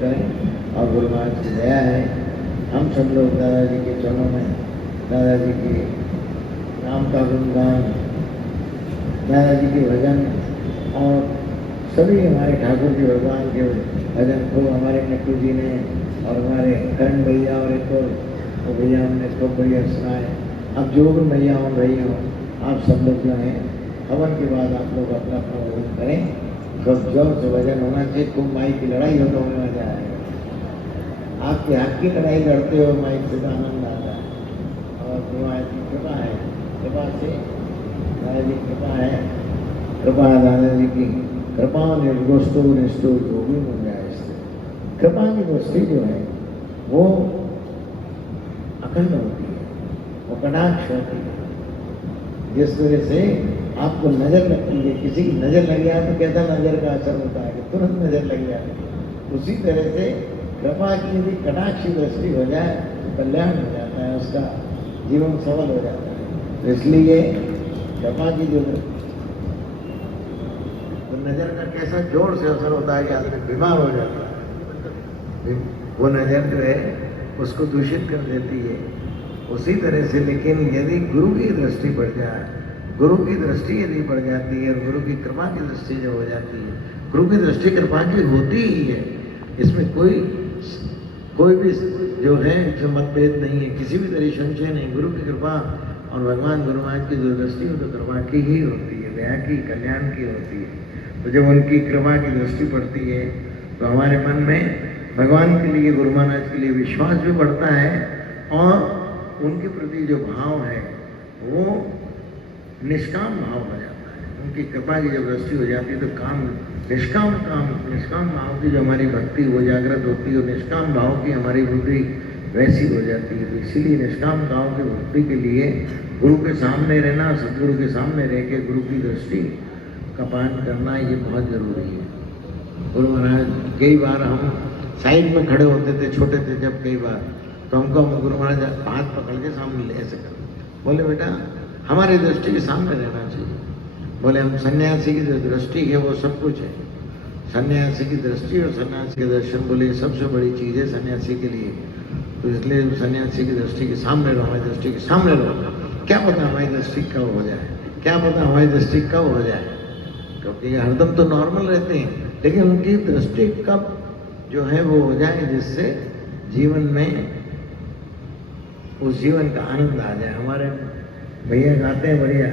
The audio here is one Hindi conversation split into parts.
करें। और गुरु महाराज की दया है, हम सब लोग दादाजी के चरणों में दादाजी के नाम का गुणगान, दादाजी के भजन और सभी हमारे ठाकुर जी भगवान के भजन को हमारे नट्टू जी ने और हमारे करण भैया और एक और भैया हमने खूब बढ़िया सुनाए। अब जो भी भैया हो रही हो, आप सब लोग जो हैं हवन के बाद आप लोग अपना अपना भजन करें। खूब जोर से भजन होना चाहिए, खूब माइक की लड़ाई हो तो हमें मजा आएगा। आपके हाथ की लड़ाई लड़ते हो माइक से तो आनंद आता है। और गुरुवार की कृपा है, कृपा से दादाजी कृपा है, कृपा दादाजी की कृपा निर्गोष्टो निष्ठो जो भी मिल जाए। इससे कृपा की दृष्टि जो है वो अखंड होती है, वो कटाक्ष होती है। जिस तरह से आपको नजर लगती है, किसी की नजर लग जाए तो कैसा नजर का असर होता है कि तुरंत नजर लग जाती है। उसी तरह से कृपा की यदि कटाक्ष की दृष्टि हो जाए तो कल्याण हो जाता है, उसका जीवन सफल हो जाता है। तो इसलिए कृपा की जो नजर का कैसा जोर से असर होता है कि आदमी बीमार हो जाता है। वो नजर जो है उसको दूषित कर देती है। उसी तरह से लेकिन यदि गुरु की दृष्टि बढ़ जाए, गुरु की दृष्टि यदि बढ़ जाती है और गुरु की कृपा की दृष्टि जो हो जाती है, गुरु की दृष्टि कृपा की होती ही है, इसमें कोई भी जो है जो मतभेद नहीं है, किसी भी तरह संशय नहीं। गुरु की कृपा और भगवान गुरु महाराज की जो दृष्टि हो तो कृपा की ही होती है, दया की, कल्याण की होती है। तो जब उनकी कृपा की दृष्टि पड़ती है तो हमारे मन में भगवान के लिए, गुरु महाराज के लिए विश्वास भी बढ़ता है और उनके प्रति जो भाव है वो निष्काम भाव हो जाता है। उनकी कृपा की जब दृष्टि हो जाती है तो निष्काम भाव की जो हमारी भक्ति वो जागृत होती है और निष्काम भाव की हमारी बुद्धि वैसी हो जाती है। तो इसीलिए निष्काम भाव की भक्ति के लिए गुरु के सामने रहना, सदगुरु के सामने रह के गुरु की दृष्टि का पालन करना ये बहुत जरूरी है। गुरु महाराज कई बार हम साइड में खड़े होते थे, छोटे थे जब, कई बार तो हमको गुरु महाराज हाथ पकड़ के सामने ले ऐसे कर बोले, बेटा हमारी दृष्टि के सामने रहना चाहिए। बोले हम सन्यासी की जो दृष्टि है वो सब कुछ है। सन्यासी की दृष्टि और सन्यासी के दर्शन बोले सबसे बड़ी चीज़ है सन्यासी के लिए। तो इसलिए सन्यासी की दृष्टि के सामने रहो, हमारी दृष्टि के सामने रहो। क्या पता हमारी दृष्टि कब हो जाए, क्या पता हमारी दृष्टि कब हो जाए, क्योंकि हरदम तो नॉर्मल रहते हैं, लेकिन उनकी दृष्टि कब जो है वो हो जाए जिससे जीवन में उस जीवन का आनंद आ जाए। हमारे भैया गाते हैं बढ़िया,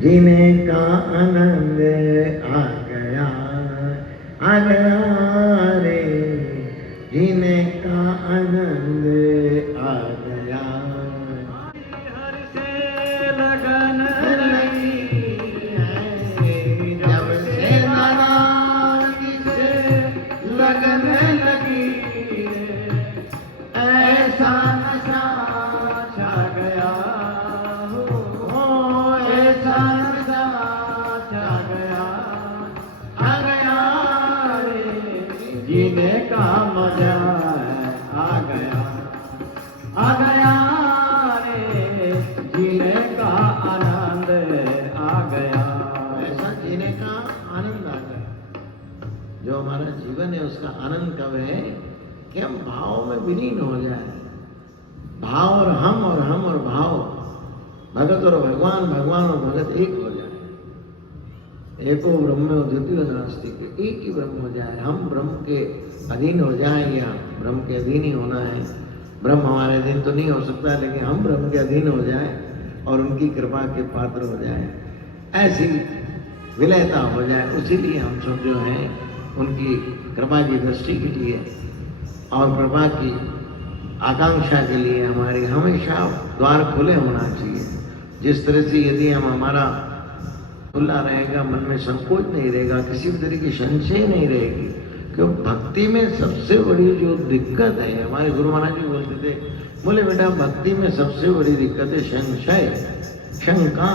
जीने का आनंद आ गया रे, जीने का आनंद आ गया। हर से लगन लगी है, जब से नारायण से लगन लगी है, ऐसा नशा छा गया हो, ऐसा नशा छा गया, आ गया रे, जीने का मजा आ गया रे, जीने का आनंद आ गया। ऐसा जीने का आनंद आ गया। जो हमारा जीवन है उसका आनंद कब है कि हम भाव में विलीन हो जाए। भाव और हम और हम और भाव, भगत और भगवान, भगवान और भगत एक हो जाए। एको ब्रह्म द्वितीय नास्ति, एक ही ब्रह्म हो जाए। हम ब्रह्म के अधीन हो जाए या ब्रह्म के अधीन ही होना है। ब्रह्म हमारे अधीन तो नहीं हो सकता, लेकिन हम ब्रह्म के अधीन हो जाए और उनकी कृपा के पात्र हो जाए, ऐसी विलयता हो जाए। उसीलिए हम सब जो हैं उनकी कृपा की दृष्टि के लिए और कृपा की आकांक्षा के लिए हमारे हमेशा द्वार खुले होना चाहिए। जिस तरह से यदि हम हमारा खुला रहेगा, मन में संकोच नहीं रहेगा, किसी भी तरह की संशय नहीं रहेगी, क्योंकि भक्ति में सबसे बड़ी जो दिक्कत है, हमारे गुरु महाराज जी बोलते थे, बोले बेटा भक्ति में सबसे बड़ी दिक्कत है संशय, शंका।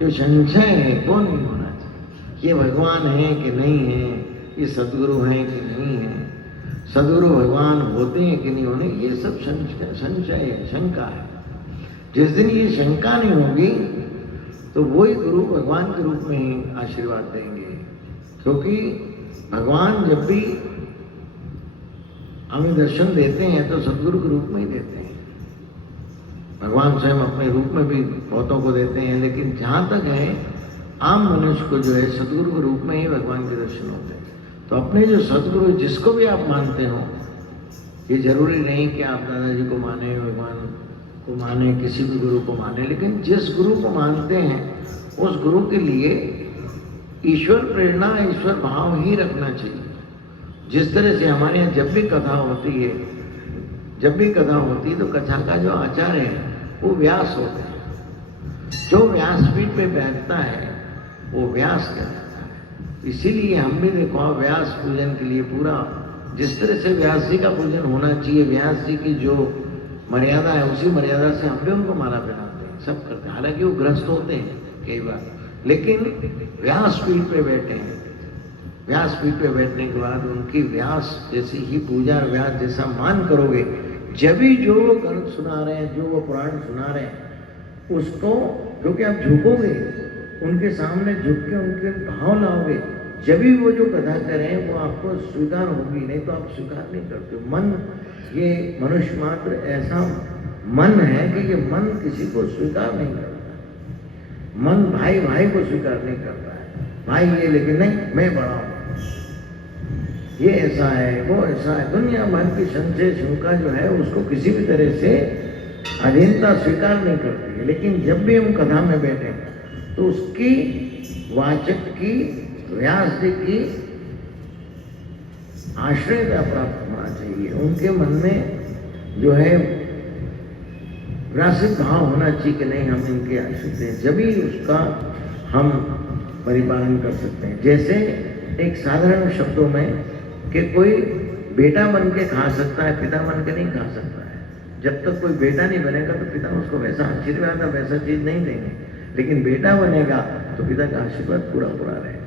जो संशय है वो नहीं होना चाहिए, ये भगवान है कि नहीं है, ये सदगुरु हैं कि नहीं है, सदगुरु भगवान होते हैं कि नहीं होने, ये सब संशय है, शंका है। जिस दिन ये शंका नहीं होगी तो वही गुरु भगवान के रूप में ही आशीर्वाद देंगे। क्योंकि भगवान जब भी हमें दर्शन देते हैं तो सदगुरु के रूप में ही देते हैं। भगवान स्वयं अपने रूप में भी बहुतों को देते हैं, लेकिन जहाँ तक है आम मनुष्य को जो है सदगुरु के रूप में ही भगवान के दर्शन होते हैं। तो अपने जो सदगुरु जिसको भी आप मानते हो, ये जरूरी नहीं कि आप दादाजी को माने, भगवान को माने, किसी भी गुरु को माने, लेकिन जिस गुरु को मानते हैं उस गुरु के लिए ईश्वर प्रेरणा, ईश्वर भाव ही रखना चाहिए। जिस तरह से हमारे यहाँ जब भी कथा होती है, तो कथा का जो आचार्य है वो व्यास होता है। जो व्यासपीठ पे बैठता है वो व्यास कहलाता है। इसीलिए हम भी देखो व्यास पूजन के लिए पूरा जिस तरह से व्यास जी का पूजन होना चाहिए, व्यास जी की जो मर्यादा है उसी मर्यादा से हम भी उनको माला पहनाते हैं, सब करते हैं। हालांकि वो ग्रस्त होते हैं कई बार, लेकिन व्यासपीठ पे बैठे हैं। व्यासपीठ पे बैठने के बाद उनकी व्यास जैसी ही पूजा, व्यास जैसा मान करोगे, जब भी जो वो ग्रंथ सुना रहे हैं, जो वो पुराण सुना रहे हैं, उसको क्योंकि आप झुकोगे उनके सामने, झुक के उनके भाव लाओगे, जब भी वो जो कथा करें वो आपको स्वीकार होगी, नहीं तो आप स्वीकार नहीं करते। मन, ये मनुष्य मात्र ऐसा मन है कि ये मन किसी को स्वीकार नहीं करता। मन भाई भाई को स्वीकार नहीं करता है, भाई ये, लेकिन नहीं मैं बड़ा हूँ, ये ऐसा है, वो ऐसा है। दुनिया भर की संशय शंका जो है उसको किसी भी तरह से अधीनता स्वीकार नहीं करती है। लेकिन जब भी हम कथा में बैठे तो उसकी वाचक की, व्यास जी की आश्रयता प्राप्त होना चाहिए। उनके मन में जो है व्यासित भाव होना चाहिए कि नहीं हम इनके आश्रित हैं, जब भी उसका हम परिपालन कर सकते हैं। जैसे एक साधारण शब्दों में कि कोई बेटा बन के खा सकता है, पिता बन के नहीं खा सकता है। जब तक कोई बेटा नहीं बनेगा तो पिता उसको वैसा आशीर्वाद, वैसा चीज नहीं देंगे, लेकिन बेटा बनेगा तो पिता का आशीर्वाद पूरा पूरा रहेगा।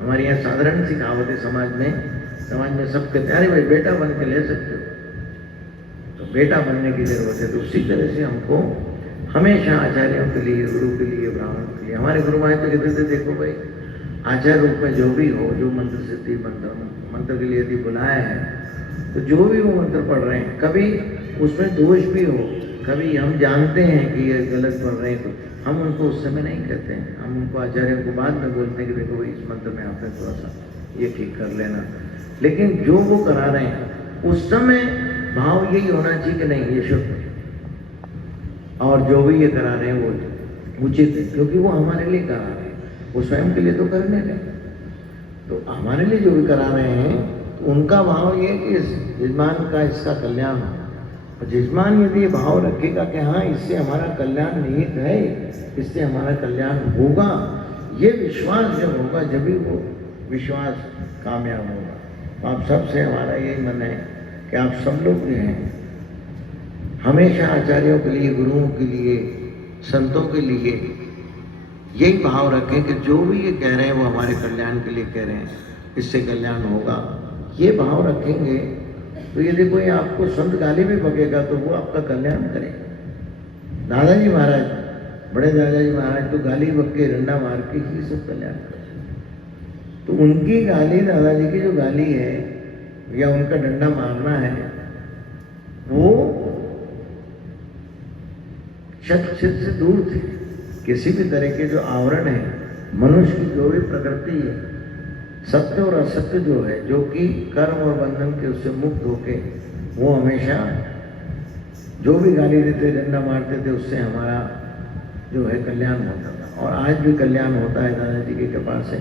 हमारे यहाँ साधारण सी कहावत है समाज में सब कहते हैं अरे भाई बेटा बन के ले सकते हो, तो बेटा बनने की जरूरत है। तो उसी तरह से हमको हमेशा आचार्यों के लिए, गुरु के लिए, ब्राह्मण के लिए, हमारे गुरु महाराज तो कहते थे देखो भाई आचार्य रूप में जो भी हो, जो मंत्र सिद्धि मंत्र के लिए यदि बुलाया है, तो जो भी वो मंत्र पढ़ रहे हैं, कभी उसमें दोष भी हो, कभी हम जानते हैं कि ये गलत पढ़ रहे हैं, तो हम उनको उस समय नहीं कहते हैं। हम उनको आचार्यों को बाद में बोलते हैं कि देखो भाई इस मंत्र में आपने थोड़ा सा ये ठीक कर लेना। लेकिन जो वो करा रहे हैं उस समय भाव यही होना चाहिए कि नहीं ये शुद्ध है, और जो भी ये करा रहे हैं वो उचित है, क्योंकि वो हमारे लिए करा रहे हैं, वो स्वयं के लिए तो करने नहीं। तो हमारे लिए जो भी करा रहे हैं तो उनका भाव ये कि इस यजमान का इसका कल्याण हो। और यजमान यदि भाव रखेगा कि हाँ इससे हमारा कल्याण निहित है, इससे हमारा कल्याण होगा, ये विश्वास जब होगा, जब भी वो विश्वास कामयाब होगा। तो आप सबसे हमारा यही मन है कि आप सब लोग जो हैं हमेशा आचार्यों के लिए, गुरुओं के लिए, संतों के लिए यही भाव रखें कि जो भी ये कह रहे हैं वो हमारे कल्याण के लिए कह रहे हैं, इससे कल्याण होगा। ये भाव रखेंगे तो यदि कोई आपको संत गाली भी बकेगा तो वो आपका कल्याण करेगा। दादाजी महाराज, बड़े दादाजी महाराज तो गाली बक के, डंडा मार के ही सब कल्याण करें। तो उनकी गाली, दादाजी की जो गाली है या उनका डंडा मारना है, वो सत्य से दूर थे। किसी भी तरह के जो आवरण है, मनुष्य की जो भी प्रकृति है, सत्य और असत्य जो है, जो कि कर्म और बंधन के उससे मुक्त होके वो हमेशा जो भी गाली देते, डंडा मारते थे, उससे हमारा जो है कल्याण होता था। और आज भी कल्याण होता है दादाजी की कृपा से।